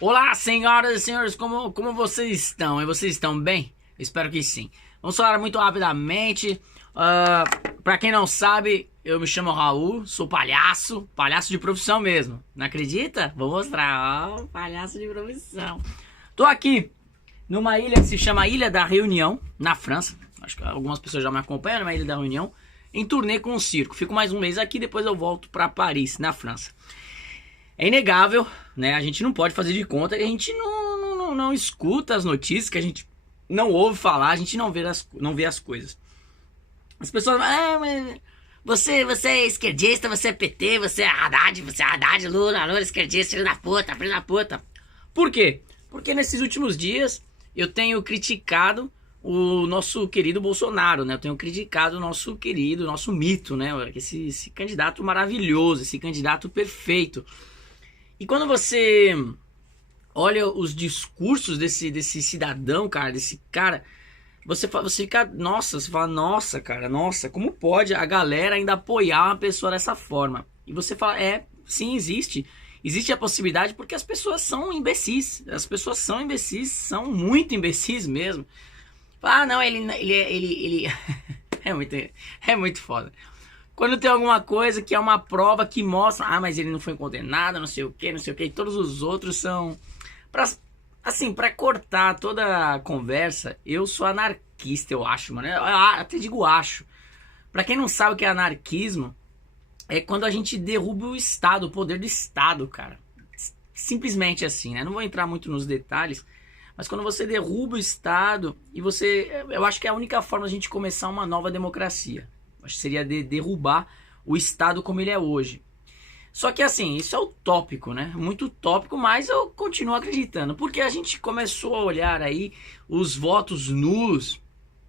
Olá, senhoras e senhores, como vocês estão? E vocês estão bem? Eu espero que sim. Vamos falar muito rapidamente. Pra quem não sabe, eu me chamo Raul, sou palhaço de profissão mesmo. Não acredita? Vou mostrar, ó, palhaço de profissão. Tô aqui numa ilha que se chama Ilha da Reunião, na França. Acho que algumas pessoas já me acompanham, numa Ilha da Reunião, em turnê com o circo. Fico mais um mês aqui, depois eu volto pra Paris, na França. É inegável, né? A gente não pode fazer de conta que a gente não escuta as notícias, que a gente não ouve falar, a gente não vê as coisas. As pessoas falam, mas você é esquerdista, você é PT, você é Haddad, Lula, esquerdista, filho da puta. Por quê? Porque nesses últimos dias eu tenho criticado o nosso querido Bolsonaro, né? Eu tenho criticado o nosso querido, nosso mito, né? Esse candidato maravilhoso, esse candidato perfeito. E quando você olha os discursos desse cidadão, cara, desse cara, você fica, você fala, nossa, cara, nossa, como pode a galera ainda apoiar uma pessoa dessa forma? E você fala, sim, existe a possibilidade porque as pessoas são imbecis, são muito imbecis mesmo. Ah, não, ele é muito foda. Quando tem alguma coisa que é uma prova que mostra, mas ele não foi condenado, não sei o que, e todos os outros são... Pra cortar toda a conversa, eu sou anarquista, eu acho, mano. Eu até digo acho. Pra quem não sabe o que é anarquismo, é quando a gente derruba o Estado, o poder do Estado, cara. Simplesmente assim, né? Não vou entrar muito nos detalhes, mas quando você derruba o Estado e eu acho que é a única forma de a gente começar uma nova democracia. Acho que seria derrubar o Estado como ele é hoje. Só que assim, isso é utópico, né? Muito utópico, mas eu continuo acreditando. Porque a gente começou a olhar aí os votos nulos,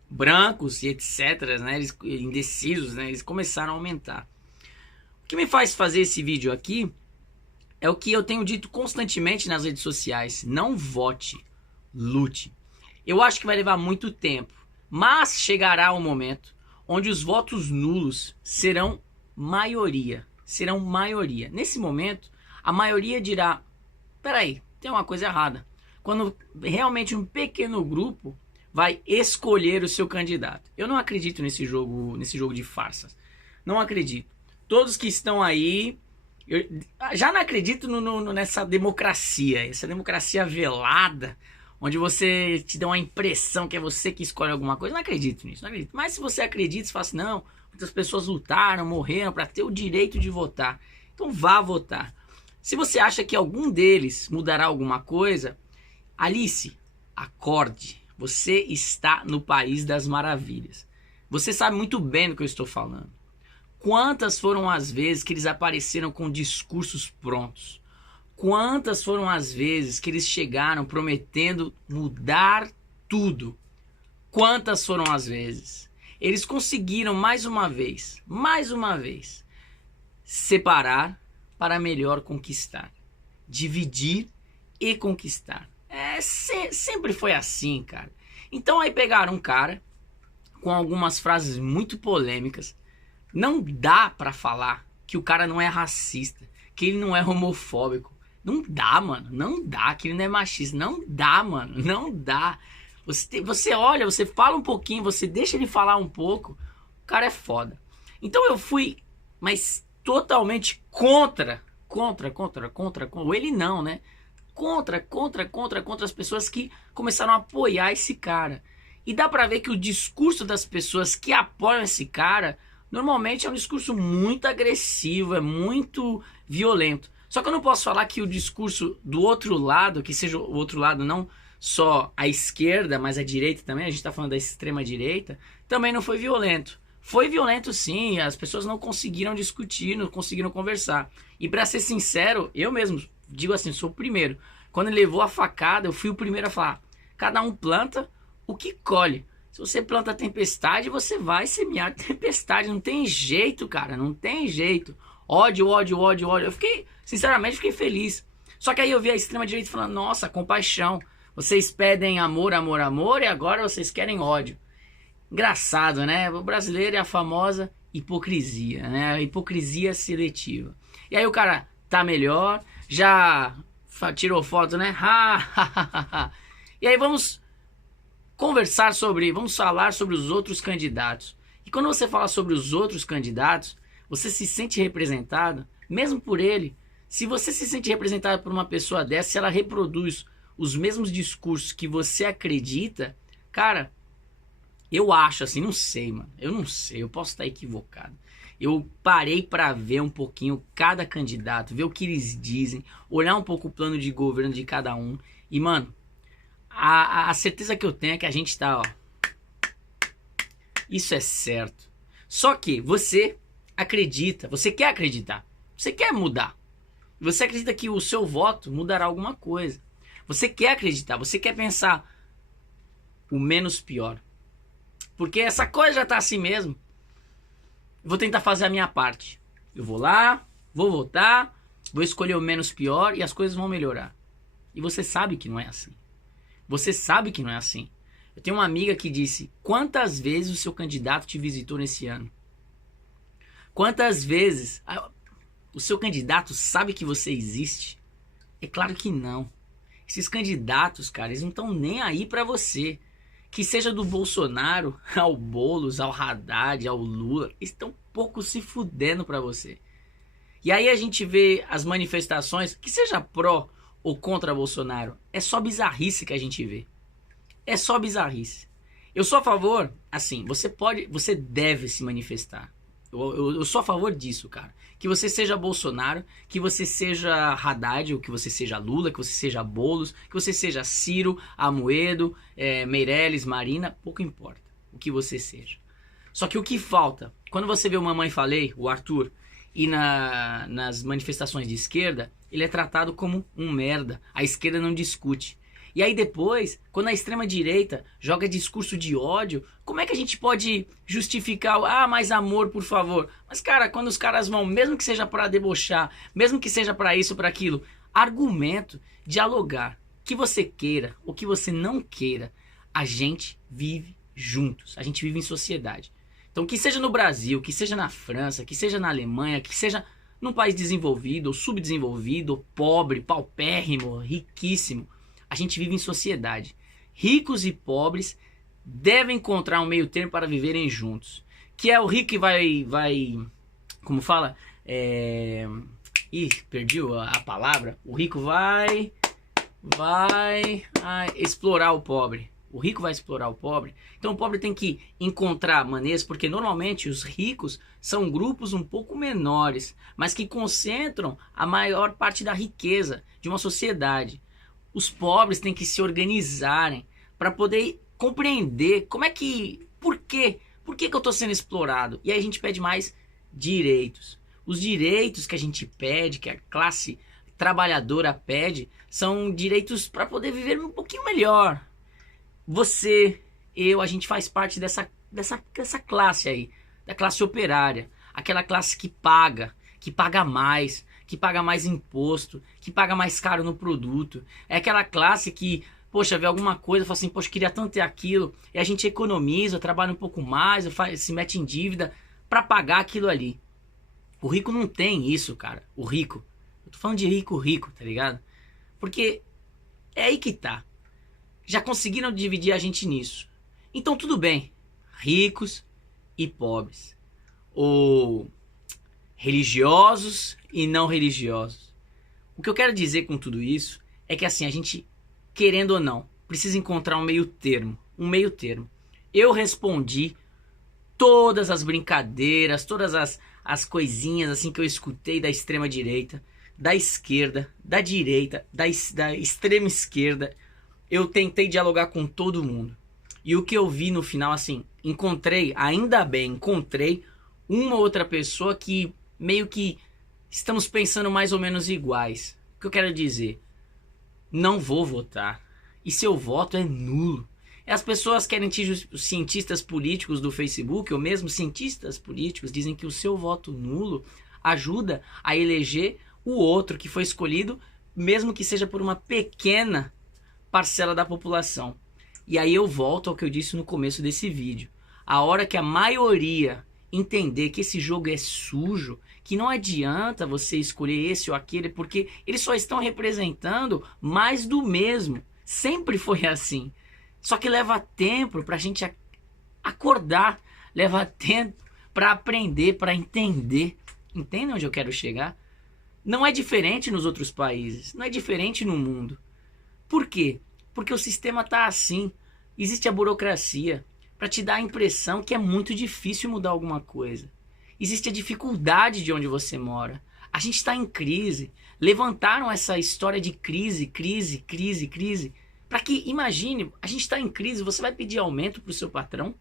brancos e etc, né? Eles, indecisos, né? Eles começaram a aumentar. O que me faz fazer esse vídeo aqui é o que eu tenho dito constantemente nas redes sociais. Não vote, lute. Eu acho que vai levar muito tempo, mas chegará o momento onde os votos nulos serão maioria. Nesse momento, a maioria dirá, peraí, tem uma coisa errada. Quando realmente um pequeno grupo vai escolher o seu candidato. Eu não acredito nesse jogo de farsas. Não acredito. Todos que estão aí, eu já não acredito nessa democracia. Essa democracia velada, onde você te dá uma impressão que é você que escolhe alguma coisa. Não acredito nisso, não acredito. Mas se você acredita, você fala assim, não, muitas pessoas lutaram, morreram para ter o direito de votar. Então vá votar. Se você acha que algum deles mudará alguma coisa, Alice, acorde. Você está no país das maravilhas. Você sabe muito bem do que eu estou falando. Quantas foram as vezes que eles apareceram com discursos prontos? Quantas foram as vezes que eles chegaram prometendo mudar tudo? Quantas foram as vezes? Eles conseguiram mais uma vez, separar para melhor conquistar. Dividir e conquistar. Sempre foi assim, cara. Então aí pegaram um cara com algumas frases muito polêmicas. Não dá para falar que o cara não é racista, que ele não é homofóbico. Não dá, mano. Não dá. Que ele não é machista. Não dá, mano. Não dá. Você olha, você fala um pouquinho, você deixa ele falar um pouco. O cara é foda. Então eu fui, mas totalmente contra. Ou ele não, né? Contra as pessoas que começaram a apoiar esse cara. E dá pra ver que o discurso das pessoas que apoiam esse cara normalmente é um discurso muito agressivo, é muito violento. Só que eu não posso falar que o discurso do outro lado, que seja o outro lado não só a esquerda, mas a direita também, a gente está falando da extrema direita, também não foi violento. Foi violento sim, as pessoas não conseguiram discutir, não conseguiram conversar. E para ser sincero, eu mesmo digo assim, sou o primeiro. Quando ele levou a facada, eu fui o primeiro a falar, cada um planta o que colhe. Se você planta tempestade, você vai semear tempestade. Não tem jeito, cara. Não tem jeito. Ódio. Eu sinceramente, fiquei feliz. Só que aí eu vi a extrema-direita falando, nossa, compaixão. Vocês pedem amor, e agora vocês querem ódio. Engraçado, né? O brasileiro é a famosa hipocrisia, né? A hipocrisia seletiva. E aí o cara tá melhor, já Tirou foto, né? E aí vamos falar sobre os outros candidatos. E quando você fala sobre os outros candidatos, você se sente representado, mesmo por ele. Se você se sente representado por uma pessoa dessa, se ela reproduz os mesmos discursos que você acredita, cara, eu acho assim, não sei, mano. Eu não sei, eu posso estar equivocado. Eu parei para ver um pouquinho cada candidato, ver o que eles dizem, olhar um pouco o plano de governo de cada um. E, mano, a certeza que eu tenho é que a gente tá, ó. Isso é certo. Só que você acredita, você quer acreditar, você quer mudar. Você acredita que o seu voto mudará alguma coisa. Você quer acreditar, você quer pensar o menos pior. Porque essa coisa já tá assim mesmo. Vou tentar fazer a minha parte. Eu vou lá, vou votar, vou escolher o menos pior e as coisas vão melhorar. E você sabe que não é assim. Você sabe que não é assim. Eu tenho uma amiga que disse: quantas vezes o seu candidato te visitou nesse ano? Quantas vezes o seu candidato sabe que você existe? É claro que não. Esses candidatos, cara, eles não estão nem aí pra você. Que seja do Bolsonaro ao Boulos, ao Haddad, ao Lula, eles estão um pouco se fudendo pra você. E aí a gente vê as manifestações, que seja pró ou contra Bolsonaro, é só bizarrice que a gente vê. É só bizarrice. Eu sou a favor, assim, você deve se manifestar. Eu sou a favor disso, cara. Que você seja Bolsonaro, que você seja Haddad, ou que você seja Lula, que você seja Boulos, que você seja Ciro, Amoedo, Meirelles, Marina, pouco importa o que você seja. Só que o que falta, quando você vê o Mamãe Falei, o Arthur, e nas manifestações de esquerda, ele é tratado como um merda. A esquerda não discute. E aí depois, quando a extrema-direita joga discurso de ódio, como é que a gente pode justificar, mais amor, por favor? Mas, cara, quando os caras vão, mesmo que seja para debochar, mesmo que seja para isso, para aquilo, argumento, dialogar, que você queira ou que você não queira, a gente vive juntos, a gente vive em sociedade. Então, que seja no Brasil, que seja na França, que seja na Alemanha, que seja num país desenvolvido ou subdesenvolvido, ou pobre, paupérrimo, riquíssimo, a gente vive em sociedade. Ricos e pobres devem encontrar um meio termo para viverem juntos. Que é o rico que vai como fala? Perdi a palavra. O rico vai explorar o pobre. O rico vai explorar o pobre. Então o pobre tem que encontrar maneiras, porque normalmente os ricos são grupos um pouco menores, mas que concentram a maior parte da riqueza de uma sociedade. Os pobres têm que se organizarem para poder compreender por que eu estou sendo explorado. E aí a gente pede mais direitos. Os direitos que a gente pede, que a classe trabalhadora pede, são direitos para poder viver um pouquinho melhor. Você, a gente faz parte dessa classe aí, da classe operária. Aquela classe que paga mais imposto, que paga mais caro no produto. É aquela classe que, poxa, vê alguma coisa e fala assim, poxa, queria tanto ter aquilo. E a gente economiza, trabalha um pouco mais, se mete em dívida para pagar aquilo ali. O rico não tem isso, cara. O rico. Eu tô falando de rico, tá ligado? Porque é aí que tá. Já conseguiram dividir a gente nisso. Então tudo bem. Ricos e pobres. Ou religiosos e não religiosos. O que eu quero dizer com tudo isso é que assim, a gente, querendo ou não, precisa encontrar um meio termo. Um meio termo. Eu respondi todas as brincadeiras, todas as coisinhas assim que eu escutei da extrema direita, da esquerda, da direita, da extrema esquerda. Eu tentei dialogar com todo mundo. E o que eu vi no final, assim, ainda bem, encontrei uma outra pessoa que meio que estamos pensando mais ou menos iguais. O que eu quero dizer? Não vou votar. E seu voto é nulo. As pessoas querem os cientistas políticos do Facebook, ou mesmo cientistas políticos, dizem que o seu voto nulo ajuda a eleger o outro que foi escolhido, mesmo que seja por uma pequena parcela da população. E aí eu volto ao que eu disse no começo desse vídeo. A hora que a maioria entender que esse jogo é sujo, que não adianta você escolher esse ou aquele, porque eles só estão representando mais do mesmo. Sempre foi assim. Só que leva tempo pra gente acordar, leva tempo pra aprender, pra entender. Entende onde eu quero chegar? Não é diferente nos outros países, não é diferente no mundo. Por quê? Porque o sistema tá assim. Existe a burocracia para te dar a impressão que é muito difícil mudar alguma coisa. Existe a dificuldade de onde você mora. A gente está em crise. Levantaram essa história de crise, para que, imagine, a gente está em crise, você vai pedir aumento para o seu patrão?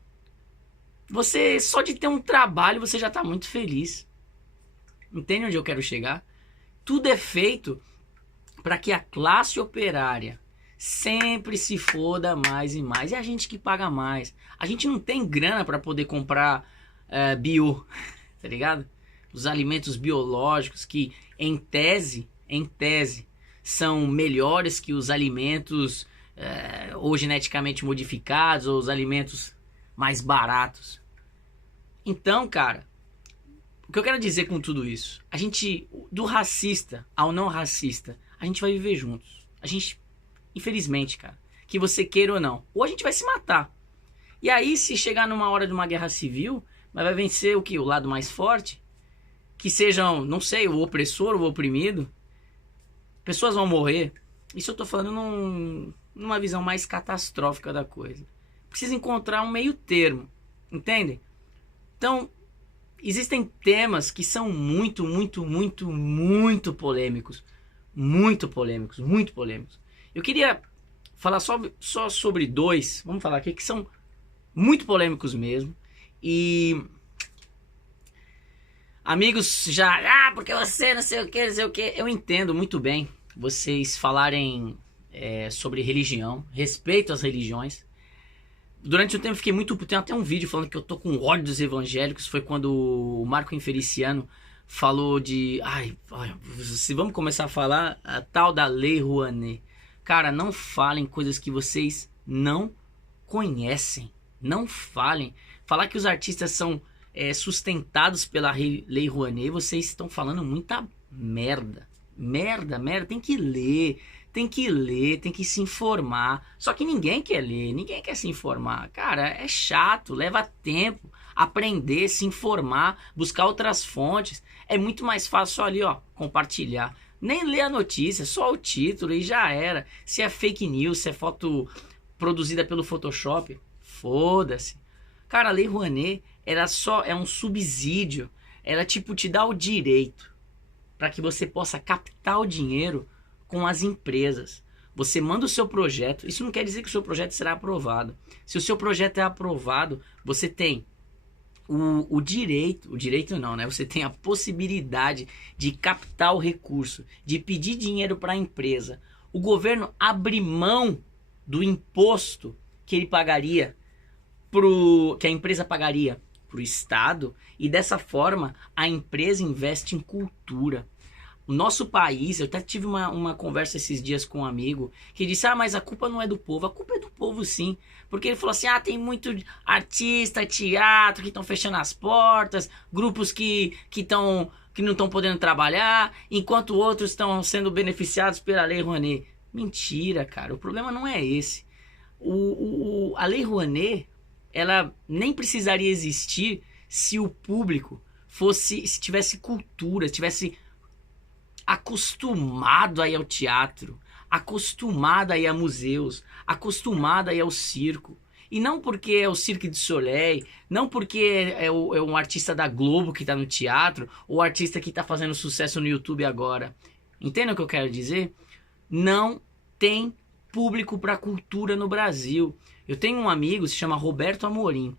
Você, só de ter um trabalho, você já está muito feliz. Entende onde eu quero chegar? Tudo é feito para que a classe operária sempre se foda mais e mais. É a gente que paga mais. A gente não tem grana para poder comprar bio, tá ligado? Os alimentos biológicos que, em tese, são melhores que os alimentos ou geneticamente modificados, ou os alimentos mais baratos. Então, cara, o que eu quero dizer com tudo isso? A gente, do racista ao não racista, a gente vai viver juntos. A gente, infelizmente, cara, que você queira ou não, ou a gente vai se matar. E aí, se chegar numa hora de uma guerra civil, vai vencer o que? O lado mais forte? Que sejam, não sei, o opressor, o oprimido. Pessoas vão morrer. Isso eu tô falando numa visão mais catastrófica da coisa. Precisa encontrar um meio termo, entende? Então, existem temas que são muito polêmicos. Muito polêmicos. Eu queria falar só sobre dois, vamos falar aqui, que são muito polêmicos mesmo. E amigos já, porque você não sei o que. Eu entendo muito bem vocês falarem sobre religião, respeito às religiões. Durante um tempo fiquei muito... Tem até um vídeo falando que eu tô com ódio dos evangélicos. Foi quando o Marco Infeliciano falou de... vamos começar a falar a tal da Lei Rouanet. Cara, não falem coisas que vocês não conhecem. Não falem. Falar que os artistas são sustentados pela Lei Rouanet, vocês estão falando muita merda. Merda. Tem que ler, tem que se informar. Só que ninguém quer ler, ninguém quer se informar. Cara, é chato, leva tempo aprender, se informar, buscar outras fontes. É muito mais fácil só ali, ó, compartilhar. Nem ler a notícia, só o título e já era. Se é fake news, se é foto produzida pelo Photoshop, foda-se. Cara, a Lei Rouanet é um subsídio. Ela tipo te dá o direito para que você possa captar o dinheiro com as empresas. Você manda o seu projeto. Isso não quer dizer que o seu projeto será aprovado. Se o seu projeto é aprovado, você tem o direito não, né? Você tem a possibilidade de captar o recurso, de pedir dinheiro para a empresa. O governo abre mão do imposto que ele pagaria que a empresa pagaria para o Estado, e dessa forma a empresa investe em cultura. O nosso país, eu até tive uma conversa esses dias com um amigo que disse, mas a culpa não é do povo. A culpa é do povo sim, porque ele falou assim, tem muito artista, teatro que estão fechando as portas, grupos que não estão podendo trabalhar, enquanto outros estão sendo beneficiados pela Lei Rouanet. Mentira, cara, o problema não é esse. A Lei Rouanet, ela nem precisaria existir se o público se tivesse cultura, tivesse acostumado a ir ao teatro, acostumado a ir a museus, acostumado a ir ao circo. E não porque é o Cirque du Soleil, não porque é um artista da Globo que está no teatro, ou artista que está fazendo sucesso no YouTube agora. Entende o que eu quero dizer? Não tem público para cultura no Brasil. Eu tenho um amigo, se chama Roberto Amorim.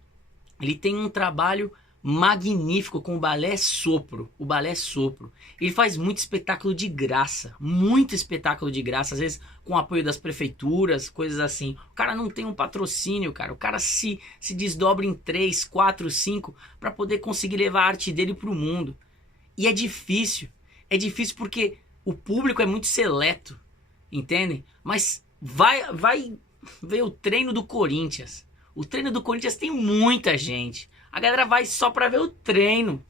Ele tem um trabalho magnífico com o Balé Sopro. O Balé Sopro. Ele faz muito espetáculo de graça. Muito espetáculo de graça. Às vezes com apoio das prefeituras, coisas assim. O cara não tem um patrocínio, cara. O cara se desdobra em 3, 4, 5 para poder conseguir levar a arte dele pro mundo. E é difícil. É difícil porque o público é muito seleto. Entendem? Mas vai ver o treino do Corinthians. O treino do Corinthians tem muita gente. A galera vai só pra ver o treino.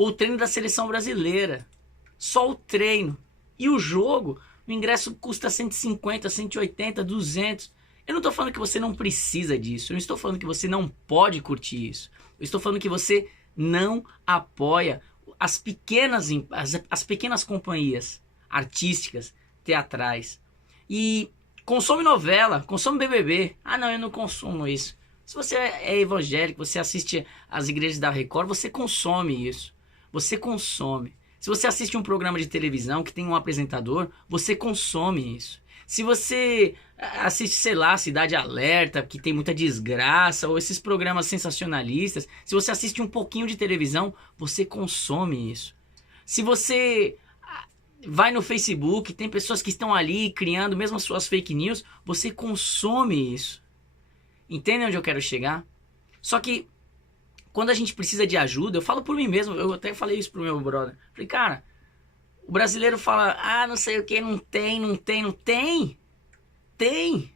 Ou o treino da seleção brasileira. Só o treino. E o jogo, o ingresso custa 150, 180, 200. Eu não estou falando que você não precisa disso. Eu não estou falando que você não pode curtir isso. Eu estou falando que você não apoia as pequenas companhias artísticas, teatrais. E consome novela, consome BBB. Ah, não, eu não consumo isso. Se você é evangélico, você assiste às igrejas da Record, você consome isso. Você consome. Se você assiste um programa de televisão que tem um apresentador, você consome isso. Se você assiste, sei lá, Cidade Alerta, que tem muita desgraça, ou esses programas sensacionalistas, se você assiste um pouquinho de televisão, você consome isso. Se você vai no Facebook, tem pessoas que estão ali criando mesmo as suas fake news, você consome isso. Entende onde eu quero chegar? Só que quando a gente precisa de ajuda, eu falo por mim mesmo, eu até falei isso pro meu brother. Falei, cara, o brasileiro fala, ah, não sei o que, não tem. Tem.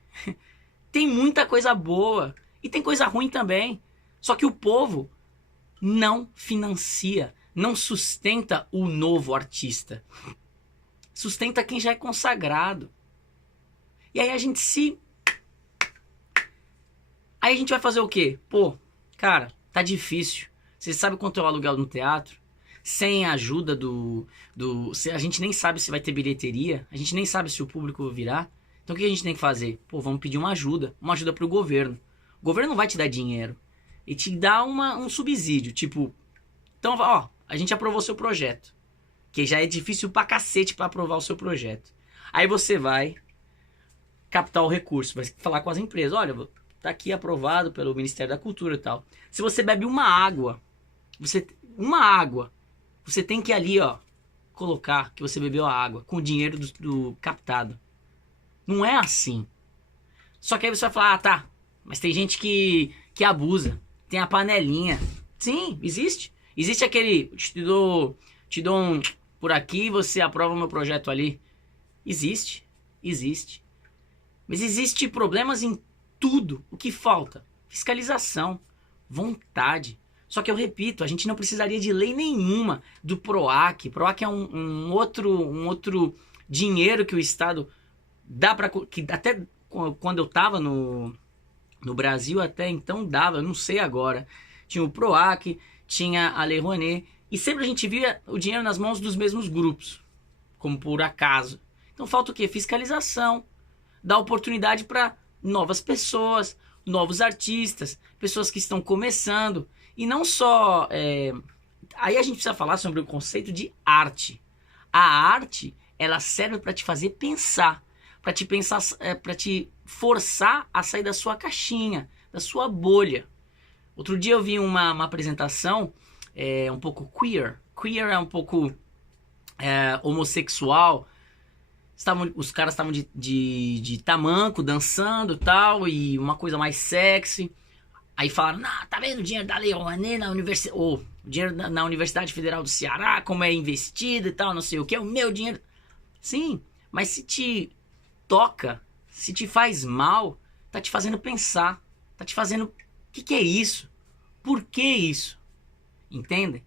Tem muita coisa boa. E tem coisa ruim também. Só que o povo não financia, não sustenta o novo artista. Sustenta quem já é consagrado. E aí a gente Aí a gente vai fazer o quê? Pô, cara, tá difícil. Você sabe quanto é o aluguel no teatro? Sem a ajuda a gente nem sabe se vai ter bilheteria. A gente nem sabe se o público virá. Então o que a gente tem que fazer? Pô, vamos pedir uma ajuda pro governo. O governo não vai te dar dinheiro. E te dá um subsídio. Tipo, então, ó, a gente aprovou seu projeto. Que já é difícil pra cacete pra aprovar o seu projeto. Aí você vai captar o recurso. Vai falar com as empresas. Olha, tá aqui aprovado pelo Ministério da Cultura e tal. Se você bebe uma água, você tem que ali, ó, colocar que você bebeu a água com o dinheiro do captado. Não é assim. Só que aí você vai falar, ah, tá, mas tem gente que abusa. Tem a panelinha. Sim, existe. Existe aquele, te dou um por aqui, você aprova o meu projeto ali. Existe. Mas existe problemas em tudo. O que falta? Fiscalização, vontade. Só que eu repito, a gente não precisaria de lei nenhuma do PROAC. PROAC é um outro dinheiro que o Estado dá para... que até quando eu estava no Brasil, até então dava, eu não sei agora. Tinha o PROAC, tinha a Lei Rouanet, e sempre a gente via o dinheiro nas mãos dos mesmos grupos, como por acaso. Então falta o quê? Fiscalização. Dar oportunidade para novas pessoas, novos artistas, pessoas que estão começando. E não só... Aí a gente precisa falar sobre o conceito de arte. A arte, ela serve para te fazer pensar. Para te forçar a sair da sua caixinha, da sua bolha. Outro dia eu vi uma apresentação um pouco queer. Queer é um pouco homossexual. Os caras estavam de tamanco, dançando e tal, e uma coisa mais sexy. Aí falaram, tá vendo o dinheiro da Lei Rouanet na universidade, o dinheiro na Universidade Federal do Ceará, como é investido e tal, não sei o que, é o meu dinheiro. Sim, mas se te toca, se te faz mal, tá te fazendo pensar, tá te fazendo, o que é isso? Por que isso? Entendem?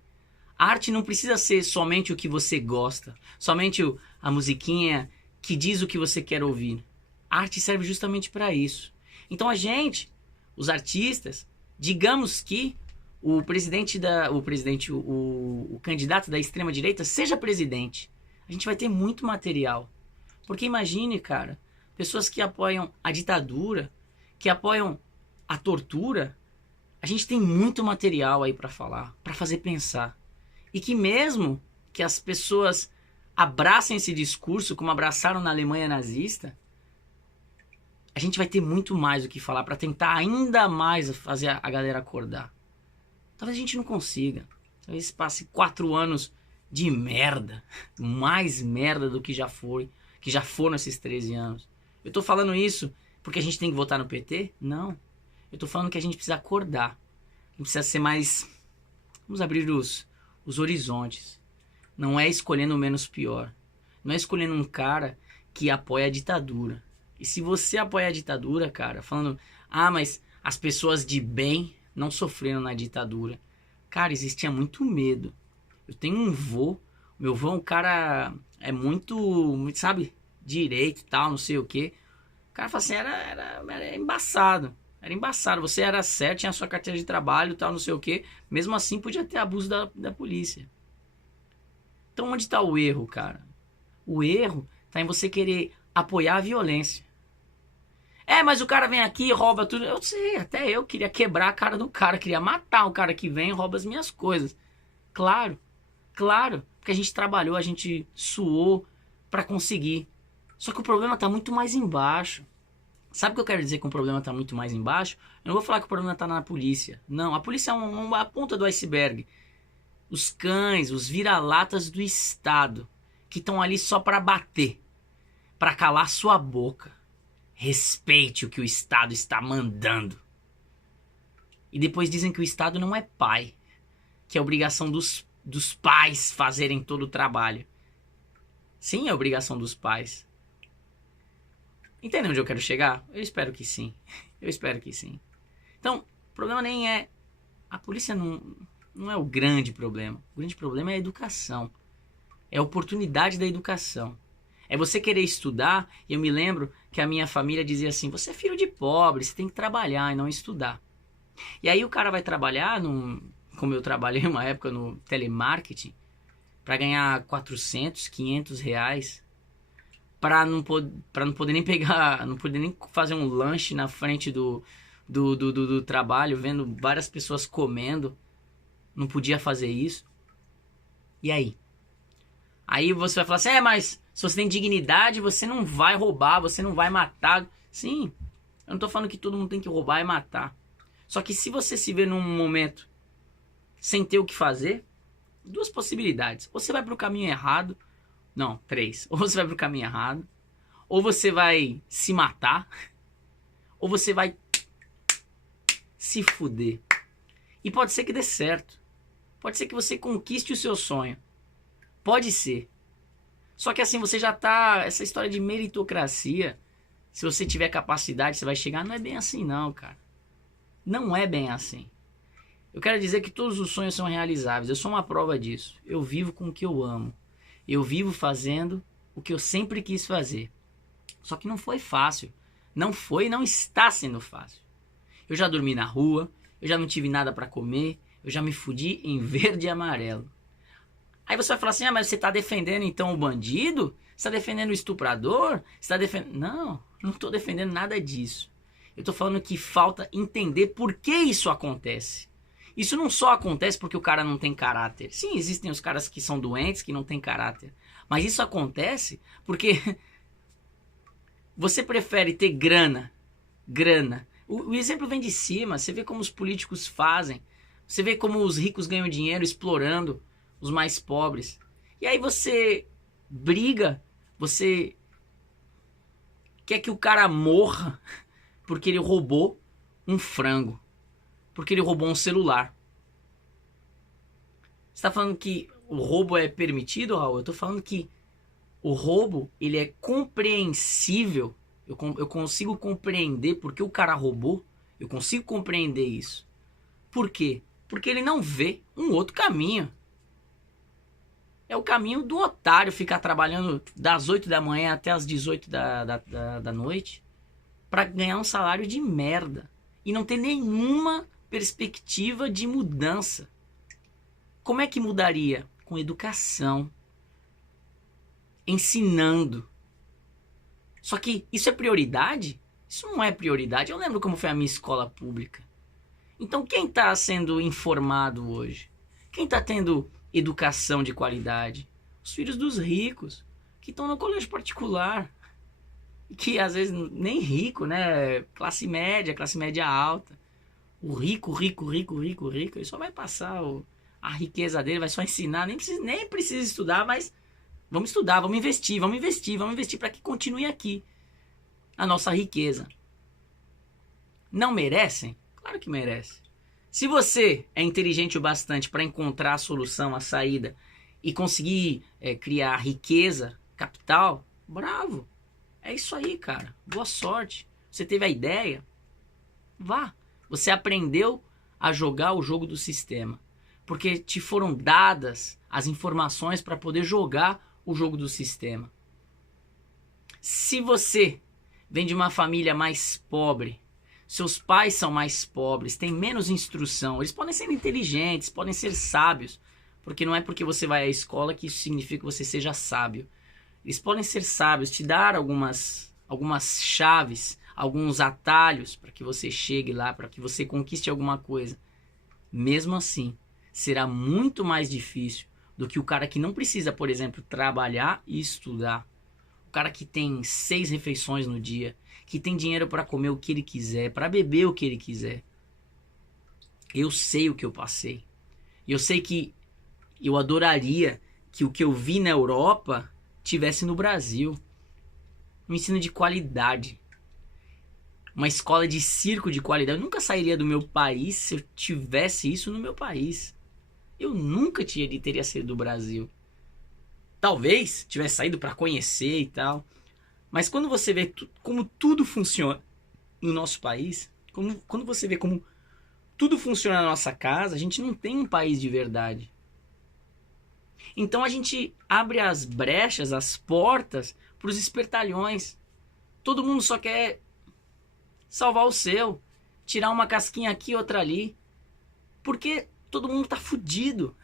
A arte não precisa ser somente o que você gosta, somente a musiquinha que diz o que você quer ouvir. A arte serve justamente para isso. Então a gente, os artistas, digamos que o candidato da extrema direita seja presidente. A gente vai ter muito material. Porque imagine, cara, pessoas que apoiam a ditadura, que apoiam a tortura, a gente tem muito material aí para falar, para fazer pensar. E que mesmo que as pessoas abracem esse discurso como abraçaram na Alemanha nazista, a gente vai ter muito mais o que falar para tentar ainda mais fazer a galera acordar. Talvez a gente não consiga. Talvez passe 4 anos de merda. Mais merda do que já foi. Que já foram esses 13 anos. Eu tô falando isso porque a gente tem que votar no PT? Não. Eu tô falando que a gente precisa acordar. A gente precisa ser mais... Vamos abrir os horizontes. Não é escolhendo o menos pior. Não é escolhendo um cara que apoia a ditadura. E se você apoia a ditadura, cara, falando... mas as pessoas de bem não sofreram na ditadura. Cara, existia muito medo. Eu tenho um vô, meu vô é um cara, é muito, sabe, direito e tal, não sei o quê. O cara fala assim, era embaçado. Era embaçado, você era certo, tinha a sua carteira de trabalho e tal, não sei o quê. Mesmo assim, podia ter abuso da polícia. Então, onde está o erro, cara? O erro está em você querer apoiar a violência. Mas o cara vem aqui e rouba tudo. Eu sei, até eu queria quebrar a cara do cara, queria matar o cara que vem e rouba as minhas coisas. Claro, claro, porque a gente trabalhou, a gente suou para conseguir. Só que o problema está muito mais embaixo. Sabe o que eu quero dizer que o problema está muito mais embaixo? Eu não vou falar que o problema está na polícia. Não, a polícia é uma ponta do iceberg. Os cães, os vira-latas do Estado, que estão ali só para bater, para calar sua boca. Respeite o que o Estado está mandando. E depois dizem que o Estado não é pai, que é obrigação dos pais fazerem todo o trabalho. Sim, é obrigação dos pais. Entende onde eu quero chegar? Eu espero que sim. Eu espero que sim. Então, o problema nem é... A polícia não é o grande problema. O grande problema é a educação. É a oportunidade da educação. É você querer estudar. E eu me lembro que a minha família dizia assim, você é filho de pobre, você tem que trabalhar e não estudar. E aí o cara vai trabalhar, como eu trabalhei uma época no telemarketing, para ganhar 400, 500 reais, para não poder nem pegar, não poder nem fazer um lanche na frente do trabalho, vendo várias pessoas comendo, não podia fazer isso. E aí? Aí você vai falar assim, mas se você tem dignidade, você não vai roubar, você não vai matar. Sim, eu não tô falando que todo mundo tem que roubar e matar. Só que se você se vê num momento sem ter o que fazer, duas possibilidades. Ou você vai pro caminho errado. Não, 3. Ou você vai pro caminho errado. Ou você vai se matar. Ou você vai se fuder. E pode ser que dê certo. Pode ser que você conquiste o seu sonho. Pode ser. Só que assim, você já tá... Essa história de meritocracia, se você tiver capacidade, você vai chegar. Não é bem assim não, cara. Não é bem assim. Eu quero dizer que todos os sonhos são realizáveis. Eu sou uma prova disso. Eu vivo com o que eu amo. Eu vivo fazendo o que eu sempre quis fazer. Só que não foi fácil. Não foi e não está sendo fácil. Eu já dormi na rua. Eu já não tive nada para comer. Eu já me fudi em verde e amarelo. Aí você vai falar assim, mas você está defendendo então o bandido? Você está defendendo o estuprador? Você está defendendo... Não estou defendendo nada disso. Eu estou falando que falta entender por que isso acontece. Isso não só acontece porque o cara não tem caráter. Sim, existem os caras que são doentes, que não têm caráter. Mas isso acontece porque você prefere ter grana. O exemplo vem de cima. Você vê como os políticos fazem. Você vê como os ricos ganham dinheiro explorando os mais pobres. E aí você briga, você quer que o cara morra porque ele roubou um frango. Porque ele roubou um celular. Você está falando que o roubo é permitido, Raul? Eu estou falando que o roubo, ele é compreensível. Eu consigo compreender porque o cara roubou. Eu consigo compreender isso. Por quê? Porque ele não vê um outro caminho. É o caminho do otário ficar trabalhando das 8 da manhã até as 18 da noite para ganhar um salário de merda. E não ter nenhuma perspectiva de mudança. Como é que mudaria? Com educação. Ensinando. Só que isso é prioridade? Isso não é prioridade. Eu lembro como foi a minha escola pública. Então quem está sendo informado hoje? Quem está tendo educação de qualidade? Os filhos dos ricos, que estão no colégio particular. Que às vezes nem rico, né? Classe média alta. O rico, ele só vai passar a riqueza dele, vai só ensinar, nem precisa estudar, mas vamos estudar, vamos investir para que continue aqui a nossa riqueza. Não merecem? Claro que merece. Se você é inteligente o bastante para encontrar a solução, a saída e conseguir criar riqueza, capital, bravo. É isso aí, cara. Boa sorte. Você teve a ideia? Vá. Você aprendeu a jogar o jogo do sistema. porque te foram dadas as informações para poder jogar o jogo do sistema. Se você vem de uma família mais pobre, seus pais são mais pobres, têm menos instrução, eles podem ser inteligentes, podem ser sábios, porque não é porque você vai à escola que isso significa que você seja sábio. Eles podem ser sábios, te dar algumas chaves, alguns atalhos para que você chegue lá, para que você conquiste alguma coisa. Mesmo assim, será muito mais difícil do que o cara que não precisa, por exemplo, trabalhar e estudar. O cara que tem 6 refeições no dia, que tem dinheiro para comer o que ele quiser, para beber o que ele quiser. Eu sei o que eu passei. Eu sei que eu adoraria que o que eu vi na Europa tivesse no Brasil. Um ensino de qualidade. Uma escola de circo de qualidade. Eu nunca sairia do meu país se eu tivesse isso no meu país. Eu nunca teria saído do Brasil. Talvez tivesse saído para conhecer e tal. Mas quando você vê como tudo funciona no nosso país, quando você vê como tudo funciona na nossa casa, a gente não tem um país de verdade. Então a gente abre as brechas, as portas para os espertalhões. Todo mundo só quer salvar o seu, tirar uma casquinha aqui, outra ali. Porque todo mundo tá fudido.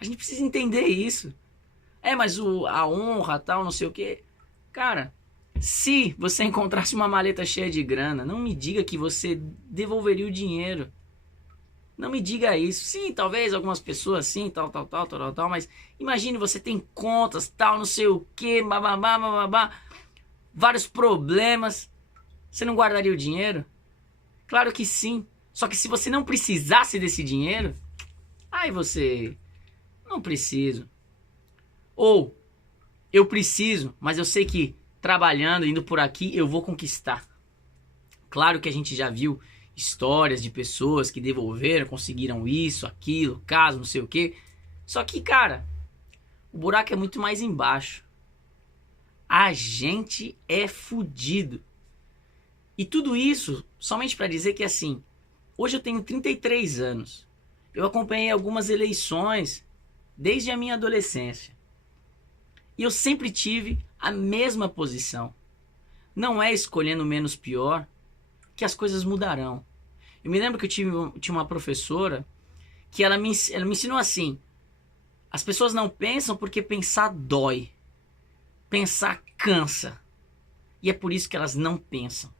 A gente precisa entender isso. Mas a honra, tal, não sei o que. Cara, se você encontrasse uma maleta cheia de grana, não me diga que você devolveria o dinheiro. Não me diga isso. Sim, talvez algumas pessoas sim, tal, mas imagine você tem contas, tal, não sei o que, bababá, vários problemas. Você não guardaria o dinheiro? Claro que sim. Só que se você não precisasse desse dinheiro, aí você não preciso. Ou eu preciso, mas eu sei que trabalhando, indo por aqui, eu vou conquistar. Claro que a gente já viu histórias de pessoas que devolveram, conseguiram isso, aquilo, caso, não sei o que. Só que, cara, o buraco é muito mais embaixo. A gente é fudido. E tudo isso somente para dizer que, assim, hoje eu tenho 33 anos. Eu acompanhei algumas eleições desde a minha adolescência. E eu sempre tive a mesma posição. Não é escolhendo o menos pior que as coisas mudarão. Eu me lembro que eu tinha uma professora que ela me ensinou assim: as pessoas não pensam porque pensar dói. Pensar cansa. E é por isso que elas não pensam.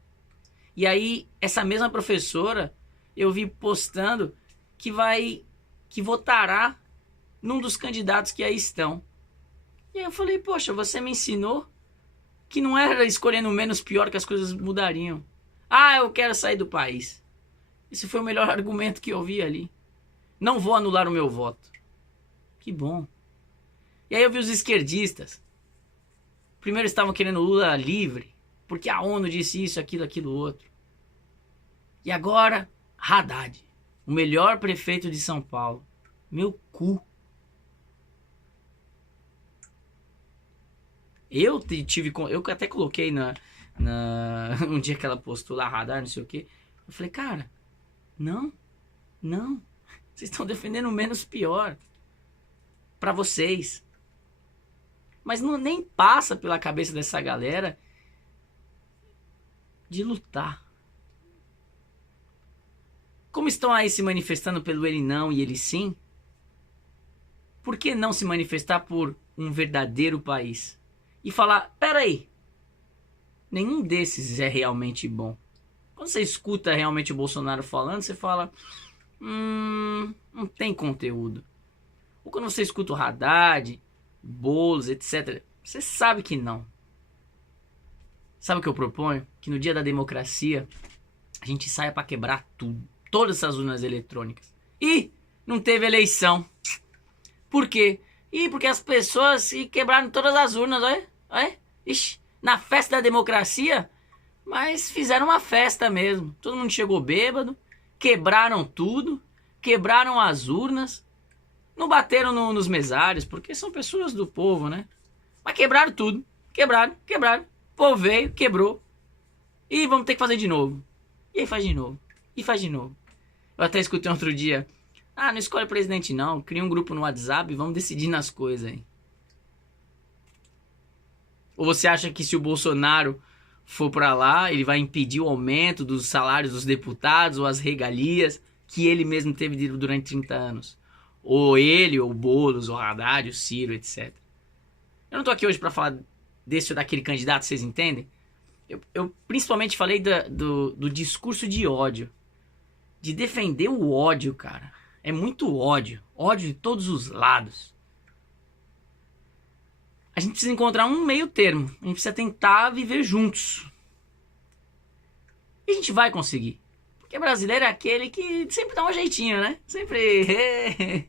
E aí, essa mesma professora, eu vi postando que votará num dos candidatos que aí estão. E aí eu falei, poxa, você me ensinou que não era escolhendo o menos pior que as coisas mudariam. Eu quero sair do país. Esse foi o melhor argumento que eu vi ali. Não vou anular o meu voto. Que bom. E aí eu vi os esquerdistas. Primeiro estavam querendo Lula livre, porque a ONU disse isso, aquilo, outro. E agora, Haddad, o melhor prefeito de São Paulo. Meu cu. Eu até coloquei um dia que ela postou lá, Haddad, não sei o que. Eu falei, cara, não. Vocês estão defendendo o menos pior. Pra vocês. Mas nem passa pela cabeça dessa galera de lutar. Como estão aí se manifestando pelo ele não e ele sim? Por que não se manifestar por um verdadeiro país? E falar, peraí, nenhum desses é realmente bom. Quando você escuta realmente o Bolsonaro falando, você fala, não tem conteúdo. Ou quando você escuta o Haddad, Boulos, etc., você sabe que não. Sabe o que eu proponho? Que no dia da democracia, a gente saia para quebrar tudo. Todas essas urnas eletrônicas. E não teve eleição. Por quê? Porque as pessoas quebraram todas as urnas, olha. Ixi, na festa da democracia, mas fizeram uma festa mesmo. Todo mundo chegou bêbado, quebraram tudo, quebraram as urnas, não bateram nos mesários, porque são pessoas do povo, né? Mas quebraram tudo, quebraram. O povo veio, quebrou. E vamos ter que fazer de novo. E aí faz de novo. Eu até escutei outro dia, Ah, não escolhe presidente não. Cria um grupo no WhatsApp e vamos decidir nas coisas aí. Ou você acha que se o Bolsonaro for pra lá, ele vai impedir o aumento dos salários dos deputados ou as regalias que ele mesmo teve durante 30 anos? Ou ele, ou o Boulos, ou o Haddad, o Ciro, etc. Eu não tô aqui hoje pra falar desse ou daquele candidato, vocês entendem? Eu principalmente falei do discurso de ódio. De defender o ódio, cara. É muito ódio. Ódio de todos os lados. A gente precisa encontrar um meio termo. A gente precisa tentar viver juntos. E a gente vai conseguir. Porque brasileiro é aquele que sempre dá um jeitinho, né? Sempre...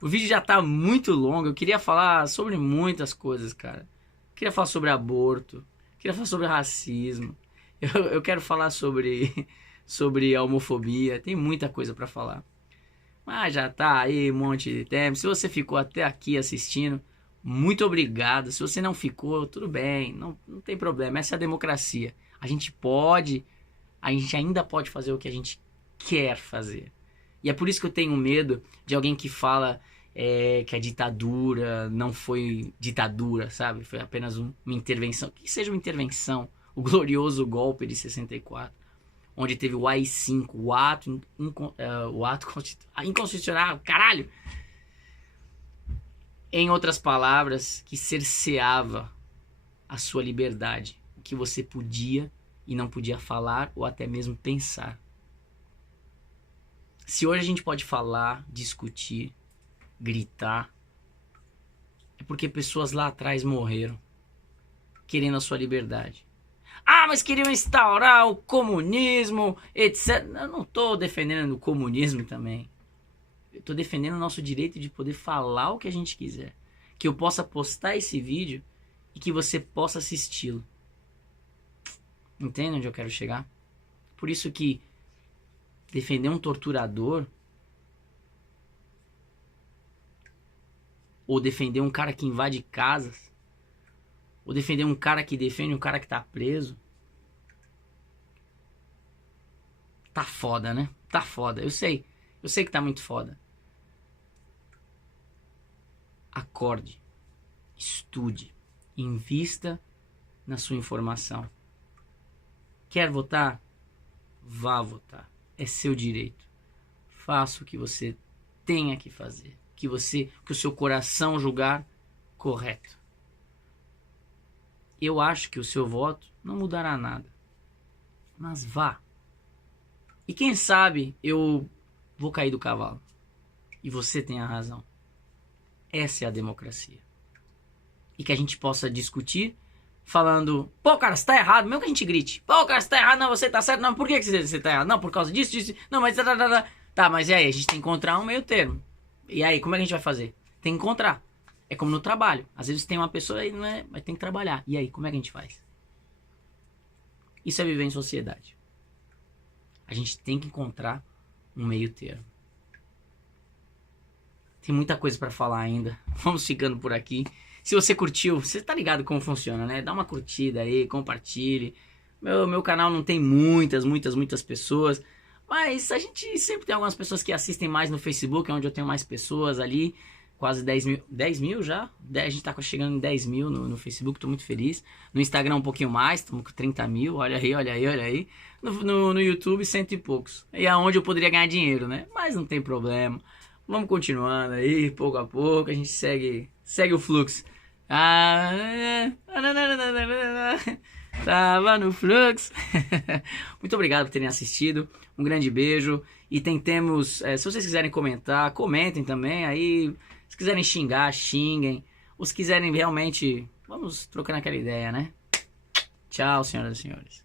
O vídeo já tá muito longo. Eu queria falar sobre muitas coisas, cara. Eu queria falar sobre aborto. Eu queria falar sobre racismo. Eu quero falar sobre a homofobia. Tem muita coisa pra falar. Mas já tá aí um monte de tempo. Se você ficou até aqui assistindo, muito obrigado. Se você não ficou, tudo bem. Não tem problema. Essa é a democracia. A gente ainda pode fazer o que a gente quer fazer. E é por isso que eu tenho medo de alguém que fala que a ditadura não foi ditadura, sabe? Foi apenas uma intervenção. Que seja uma intervenção. O glorioso golpe de 64. Onde teve o AI-5, o ato inconstitucional, caralho! Em outras palavras, que cerceava a sua liberdade. O que você podia e não podia falar ou até mesmo pensar. Se hoje a gente pode falar, discutir, gritar, é porque pessoas lá atrás morreram, querendo a sua liberdade. Ah, mas queriam instaurar o comunismo, etc. Eu não estou defendendo o comunismo também. Eu estou defendendo o nosso direito de poder falar o que a gente quiser. Que eu possa postar esse vídeo e que você possa assisti-lo. Entende onde eu quero chegar? Por isso que defender um torturador ou defender um cara que invade casas ou defender um cara que defende um cara que tá preso, tá foda, né? Tá foda, eu sei que tá muito foda. Acorde, estude, invista na sua informação. Quer votar? Vá votar. É seu direito. Faça o que você tenha que fazer. Que o seu coração julgar correto. Eu acho que o seu voto não mudará nada. Mas vá. E quem sabe eu vou cair do cavalo. E você tem a razão. Essa é a democracia. E que a gente possa discutir falando, pô, cara, você tá errado, mesmo que a gente grite. Pô, cara, você tá errado, não, você tá certo. Não, por que você tá errado? Não, por causa disso. Não, mas... Tá, mas e aí? A gente tem que encontrar um meio termo. E aí, como é que a gente vai fazer? Tem que encontrar. É como no trabalho. Às vezes tem uma pessoa aí, não é, mas tem que trabalhar. E aí, como é que a gente faz? Isso é viver em sociedade. A gente tem que encontrar um meio termo. Tem muita coisa pra falar ainda. Vamos ficando por aqui. Se você curtiu, você tá ligado como funciona, né? Dá uma curtida aí, compartilhe. Meu canal não tem muitas pessoas. Mas a gente sempre tem algumas pessoas que assistem mais no Facebook, é onde eu tenho mais pessoas ali. Quase 10 mil. 10 mil já? A gente tá chegando em 10 mil no Facebook, tô muito feliz. No Instagram um pouquinho mais, estamos com 30 mil. Olha aí. No YouTube, 100 e poucos. E é onde eu poderia ganhar dinheiro, né? Mas não tem problema. Vamos continuando aí, pouco a pouco. A gente segue o fluxo. Tava no fluxo. Muito obrigado por terem assistido. Um grande beijo. E tentemos, se vocês quiserem comentar, comentem também. Aí, se quiserem xingar, xinguem. Ou se quiserem realmente, vamos trocando aquela ideia, né? Tchau, senhoras e senhores.